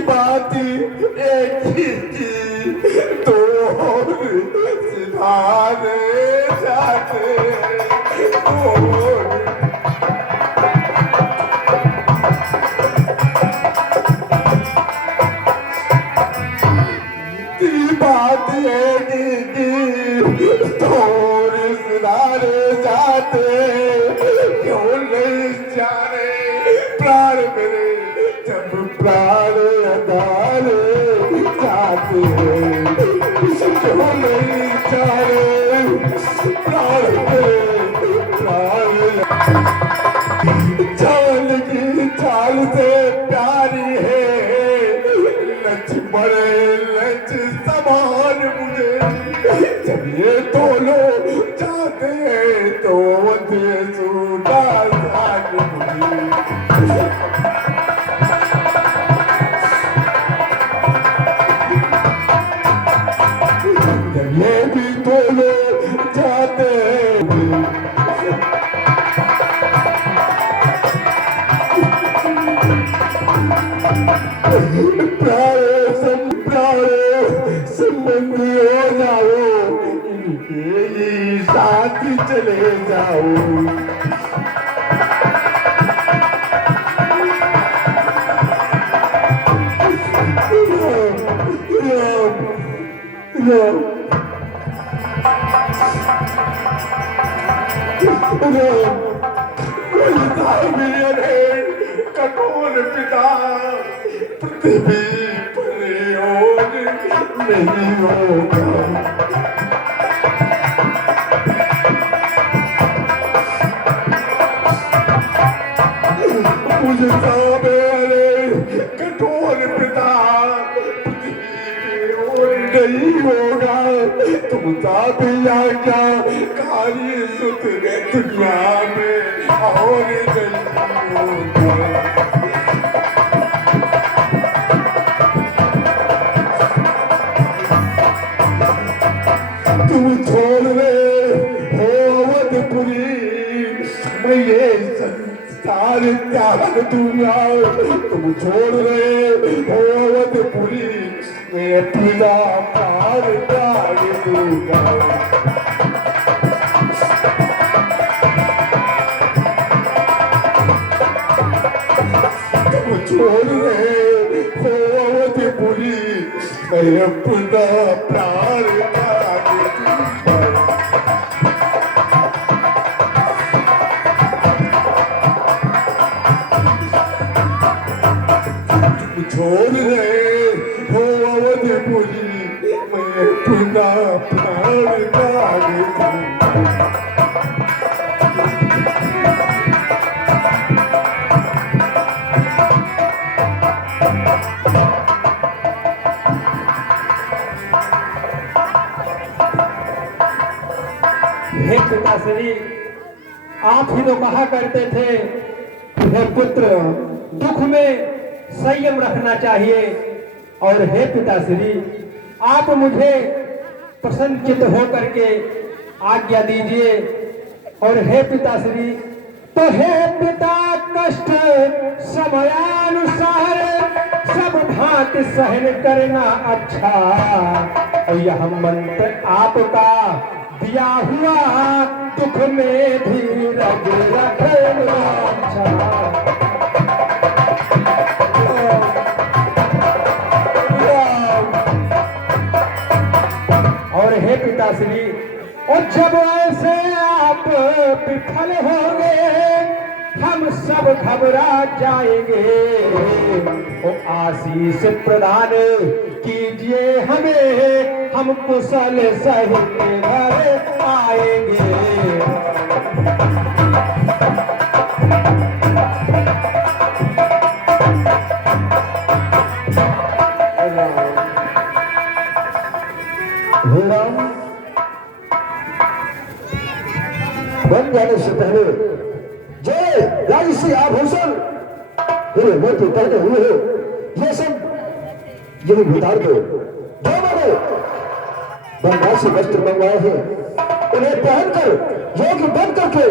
बात एक ही तो सिधारे जाते बात थोड़े सिधारे जाते क्यों नहीं जाने प्राण मेरे जब प्राण अदारे जाते क्यों नहीं जाने प्राण मेरे प्राण चाल की चाल से प्यारी है लच बड़े लच समान मुझे जब ये दोनों जाते हैं तो मुझे सूटा साथ मुझे जब ये भी दोनों जाते हैं संबंधी हो जाओ इनके ही साथ चले जाओ कठोर पिता पृथ्वी पर और नहीं होगा मुझे सामने कठोर पिता पृथ्वी और नहीं होगा तुम साबिया क्या कारी सुत दुनिया में और नहीं होगा तुम छोड़ रहे हो अवधपुरी मैं ये संसार त्याग दूंगा तुम छोड़ रहे हो अवधपुरी मैं पीला पार त्याग दूंगा तुम छोड़ रहे हो अवधपुरी मैं अपना प्राण छोड़ रहे हो अवधपुरी मैं अपना प्राण त्याग दूंगा हे पिताश्री आप ही तो कहा करते थे हे पुत्र दुख में संयम रखना चाहिए और हे पिताश्री आप मुझे प्रसन्नचित्त हो करके आज्ञा दीजिए और हे पिताश्री तो हे पिता कष्ट समयानुसार सब भांति सहन करना अच्छा और यह मंत्र आपका दिया हुआ दुख में धीरज रखना अच्छा और हे पिताश्री और जब ऐसे आप विफल होंगे हम सब घबरा जाएंगे ओ आशीष प्रदान कीजिए हमें हम कुशल सहित घर आएंगे बन जाने से पहले जय राजसी आभूषण मेरे मोती पहने हुए हो ये सब यही उतार दो गंगा से वस्त्र मंगवाए हैं, उन्हें पहनकर योग्य बन करके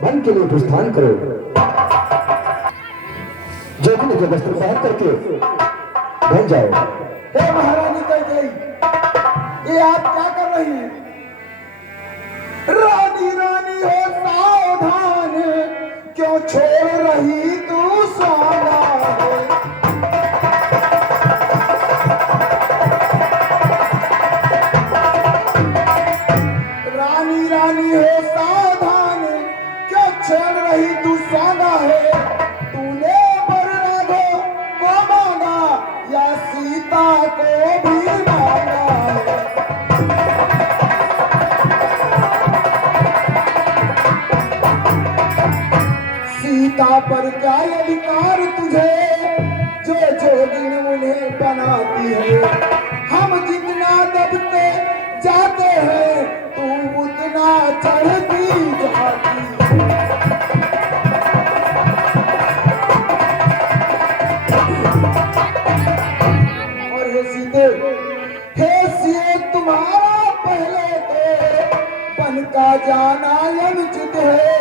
वन के लिए प्रस्थान करो। जोगिनी के वस्त्र पहन करके बन जाओ। हे महारानी कैकेयी, ये आप क्या कर रही हैं? रानी रानी हो सावधान, क्यों छोड़ रही तू स्वाला? रानी रानी हो सावधान, क्यों छोड़ रही तू स्वाला है? तूने वर राघव को मांगा या सीता को भी मांगा है? सीता पर क्या अधिकार तुझे, जो जोगिन उन्हें बनाती है? हम जितना दबते जाते हैं, तू उतना चढ़ती जाती है। और हे सीते, हे सीते, तुम्हारा पहले तो बन का जाना अनुचित है।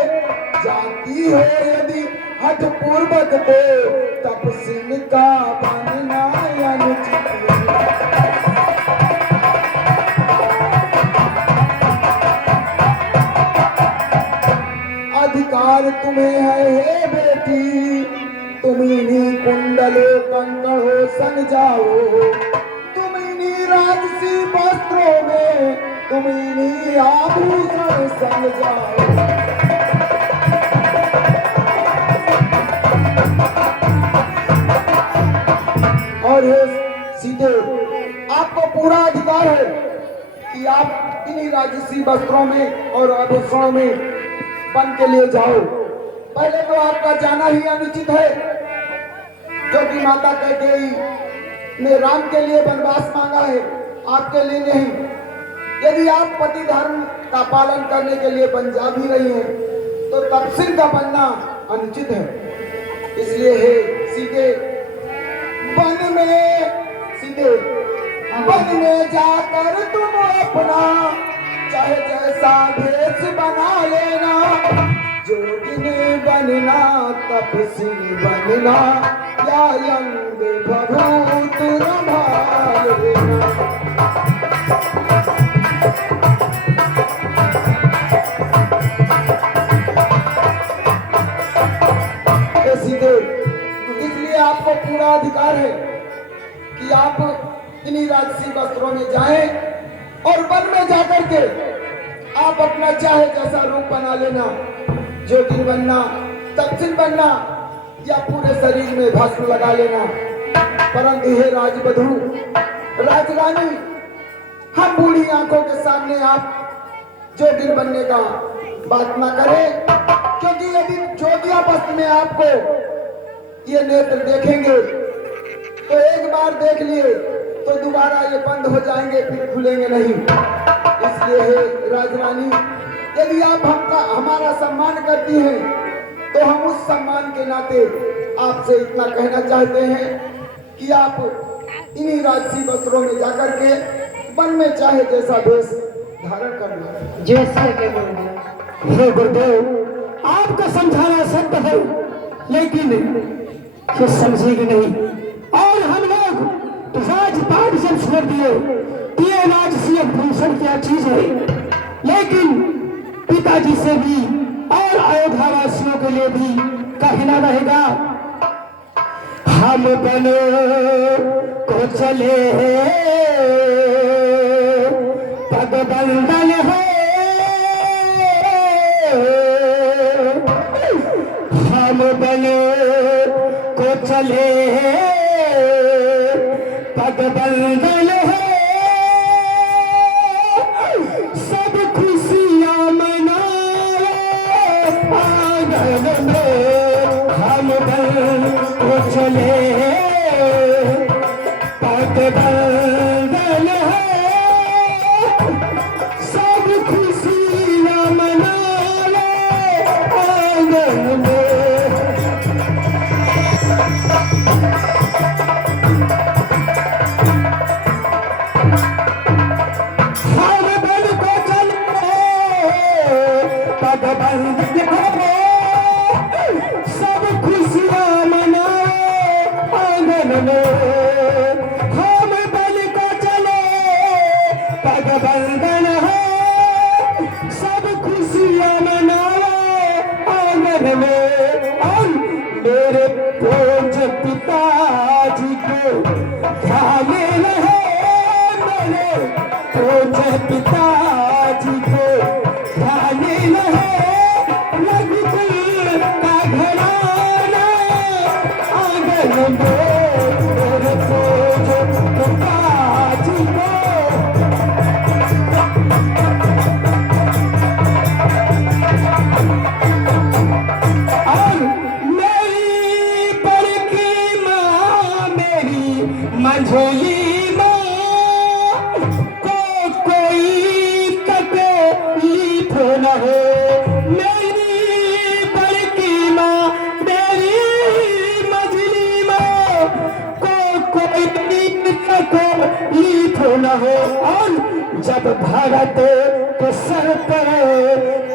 जाती हो यदि हठ पूर्वक तो तप सिंह का बनना अनुचित है। अधिकार तुम्हें है हे बेटी, तुम इन्हीं कुंडलों कंकड़ों संग जाओ। तुम इन्हीं राजसी वस्त्रों में, तुम इन्हीं आभूषण संग जाओ। और हे सीते, आपको पूरा अधिकार है कि आप इन्हीं राजसी वस्त्रों में और आभूषणों में बन के लिए जाओ। पहले तो आपका जाना ही अनुचित है, क्योंकि माता कैकेयी ने राम के लिए वनवास मांगा है, आपके लिए नहीं। यदि आप पति धर्म का पालन करने के लिए बन जा भी रही हैं, तो तपस्वी का बनना अनुचित है। इसलिए हे सीते, वन में सीते, वन में जाकर तुम अपना चाहे जैसा भेष बना लेना। जोगिनी बनना, तपस्वी बनना, या यंग भभूत रंभाल लेना। इसलिए आपको पूरा अधिकार है कि आप इन्हीं राजसी वस्त्रों में जाएं और वन में जाकर के आप अपना चाहे जैसा रूप बना लेना। ज्योति बनना, तपस्वी बनना, या पूरे शरीर में भस्म लगा लेना। परंतु हे राजवधू, राजरानी, हम बूढ़ी आंखों के सामने आप जोगिन बनने का बात ना करें, क्योंकि यदि जोगियावस्था में आपको ये नेत्र देखेंगे तो एक बार देख लिए तो दोबारा ये बंद हो जाएंगे, फिर खुलेंगे नहीं। इसलिए हे राजरानी, यदि आप हमारा सम्मान करती हैं तो हम उस सम्मान के नाते आपसे इतना कहना चाहते हैं कि आप इन्हीं राजसी वस्त्रों में जाकर के वन में चाहे जैसा वेश धारण कर लो। जैसे के बोल हे गुरुदेव, आपका समझाना सत्य है, लेकिन ये समझेगी नहीं। और हम लोग राजपाट जब छोड़ दिए, ये राजसी भूषण क्या चीज है, लेकिन पिताजी से भी और अयोध्या वासियों के लिए भी कहना रहेगा, हम बनो को चले पग बंधन है, हम बनो को चले पग बंधन है, सब खुशियां मनाए आंगन में, हम बन को चले पग बंधन है, सब खुशियां मनाए आंगन में। पगबंद हो सब खुशियां मनाए आंगन में हम बन को चले पगबंधन हो सब खुशियां मनाए आंगन में और मेरे पूज्य पिताजी को ध्यान रहे मेरे पूज्य पिताजी को ध्यान रहे रघुकुल का घराना आंगन में मेरे पूज्य पिताजी को मंझोली माँ को कोई तकलीफ न हो मेरी बड़की माँ मेरी मंझली माँ को कोई तकलीफ न हो और जब भारत के सर पर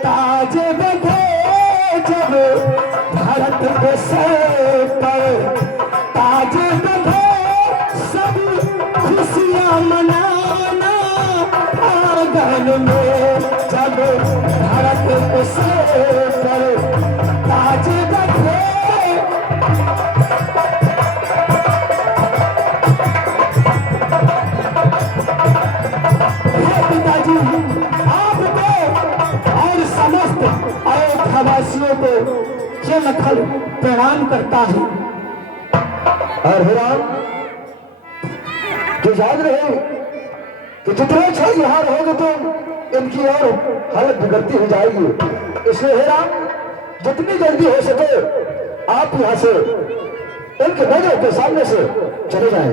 ताज बंधे जब भारत के सर पर ताज बंधे खुशियां मनाना आंगन में जब भारत के सर पर ताज बंधे पिताजी आपको और समस्त अयोध्यावासियों को ये लखन प्रणाम करता है और हिरान जो याद रहे कि जितने क्षण यहाँ रहोगे तो इनकी और हालत बिगड़ती हो जाएगी इसलिए हिरान जितनी जल्दी हो सके आप यहाँ से इनके नजरों के सामने से चले जाएं।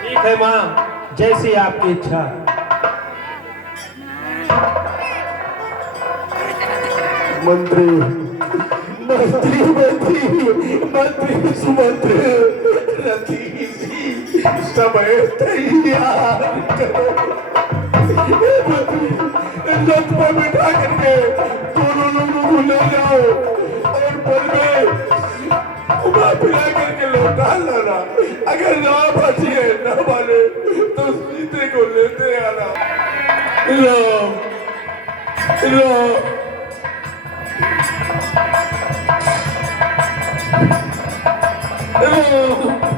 ठीक है माँ जैसी आपकी इच्छा। मंत्री मंत्री मंत्री मंत्री सुमंत्री रथी समय तैयार करो रथ पर बिठा करके दोनों लोगों को ले जाओ और पल में घुमा फिरा करके लौटा लाना अगर ना बची है ना माने तो सीते को लेते आना। लो लो Oh